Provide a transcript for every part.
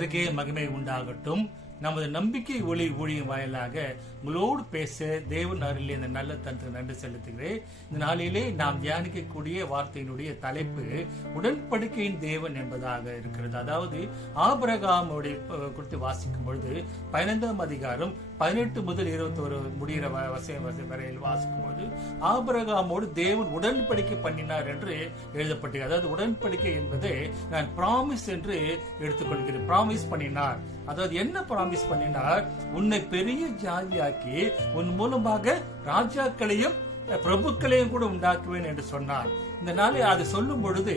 கர்த்தருக்கே மகிமை உண்டாகட்டும். நமது நம்பிக்கை ஒளி ஊழியம் வாயிலாக உங்களோடு பேச தேவன் அருளில் இந்த நல்ல தன்று நன்றி செலுத்துகிறேன். இந்த நாளிலே நாம் தியானிக்கக்கூடிய வார்த்தையினுடைய தலைப்பு உடன்படிக்கையின் தேவன் என்பதாக இருக்கிறது. அதாவது ஆபரகாமுடைய குறித்து வாசிக்கும் பொழுது பதினைந்தாம் அதிகாரம் பதினெட்டு முதல் இருபத்தி ஒரு முடிகிற வ- வசனம் வரையில் வாசிக்கும் போது ஆபரகாமோடு தேவன் உடன்படிக்கை பண்ணினார் என்று எழுதப்பட்டது அதாவது உடன்படிக்கை என்பதை நான் பிராமிஸ் என்று எடுத்துக்கொள்கிறேன். பிராமிஸ் பண்ணினார். அதாவது என்ன பிராமிஸ் பண்ணினார் உன்னை பெரிய ஜாதியாக்கி உன் மூலமாக ராஜாக்களையும் பிரபுக்களையும் கூட உண்டாக்குவேன் என்று சொன்னார் இந்த நாளை அது சொல்லும் பொழுது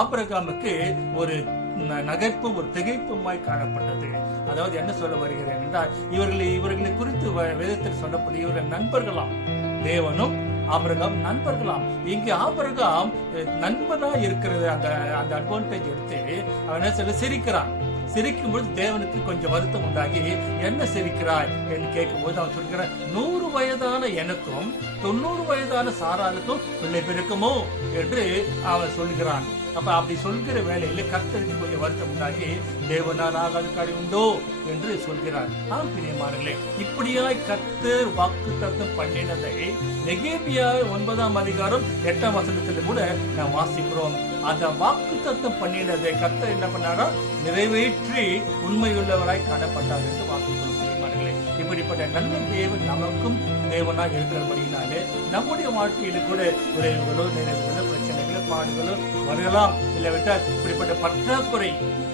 ஆபிரகாமுக்கு ஒரு நகைப்பு ஒரு திகைப்புமாய் காணப்பட்டது. அதாவது என்ன சொல்ல வருகிறேன் என்றால் இவர்களை இவர்களை குறித்து வேதத்தில் சொல்லப்படும் இவர்கள் நண்பர்களாம். தேவனும் ஆபிரகாம் நண்பர்களாம். இங்கு ஆபிரகாம் நண்பனா இருக்கிறது. அந்த அந்த அட்வான்டேஜ் எடுத்து அவன் என்ன சொல்ல சிரிக்கிறான். சிரிக்கும் பொழுது தேவனுக்கு கொஞ்சம் வருத்தம் உண்டாகி என்ன சிரிக்கிறாய்? என்று கேட்கும்போது அவன் சொல்கிற நூறு வயதான எனக்கும் தொண்ணூறு வயதான சாராளுக்கும் பிள்ளை பிறக்குமோ? என்று அவன் சொல்கிறான். அப்ப அப்படி சொல்கிற வேலையில கர்த்தருக்கு கொஞ்சம் வருத்தம் உண்டாகி தேவனால் ஆகாத காரியம் உண்டோ? என்று சொல்கிறார். ஆம் பிரியமானங்களே இப்படியாய் கர்த்தர் வாக்கு தத்தம் பண்ணினதை நெகேபியா ஒன்பதாம் அதிகாரம் எட்டாம் வசனத்தில் கூட நாம் வாசிக்கிறோம். அந்த வாக்கு தத்தம் பண்ணினதை கர்த்தர் என்ன பண்ணாரோ? நிறைவேற்றி உண்மையுள்ளவராய் காணப்பட்டார் என்று வாசிக்கிறோம் பிரியமானங்களே இப்படிப்பட்ட நல்ல தேவன் நமக்கும் தேவனாய் இருக்கிறபடினாலே நம்முடைய வாழ்க்கையில கூட ஒரு உறவு நிறைவுகளோ பிரச்சனைகளோ பாடுகளோ வரலாம். இல்லாவிட்டால் இப்படிப்பட்ட பற்றாக்குறை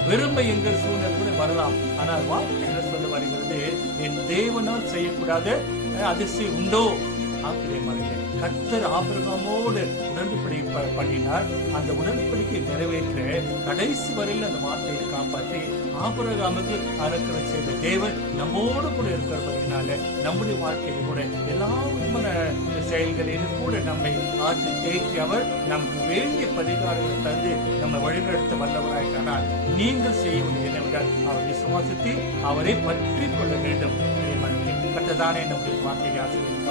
வெறுமை எங்கள் சூழ்நிலை கூட வரலாம். ஆனால் வாழ்க்கை என்ன சொல்ல வருகிறது? என் தேவனால் செய்யக்கூடாத அதிர்ச்சி அதிசயம் உண்டோ? அப்படின்னு கர்த்தர் ஆபிரகாமோடு உடன்படி பண்ணினார். அந்த உடன்படிக்கை நிறைவேற்ற கடைசி வரையில் அந்த வார்த்தையை காப்பாற்றி ஆபிரகாமுக்கு அனுக்கிரம் செய்த தேவன் நம்மோடு கூட இருக்கிறபடினால நம்முடைய வாழ்க்கையில் கூட எல்லா விதமான செயல்களிலும் கூட நம்மை ஆற்றி தேற்றி அவர் நமக்கு வேண்டிய பரிகாரங்கள் தந்து நம்ம வழிநடத்த வல்லவராய்க்கானால் நீங்கள் செய்ய வேண்டியது என்னவென்றால் அவர் விசுவாசத்தை அவரை பற்றி கொள்ள வேண்டும். கட்டதானே நம்முடைய வார்த்தையை ஆசிரியர்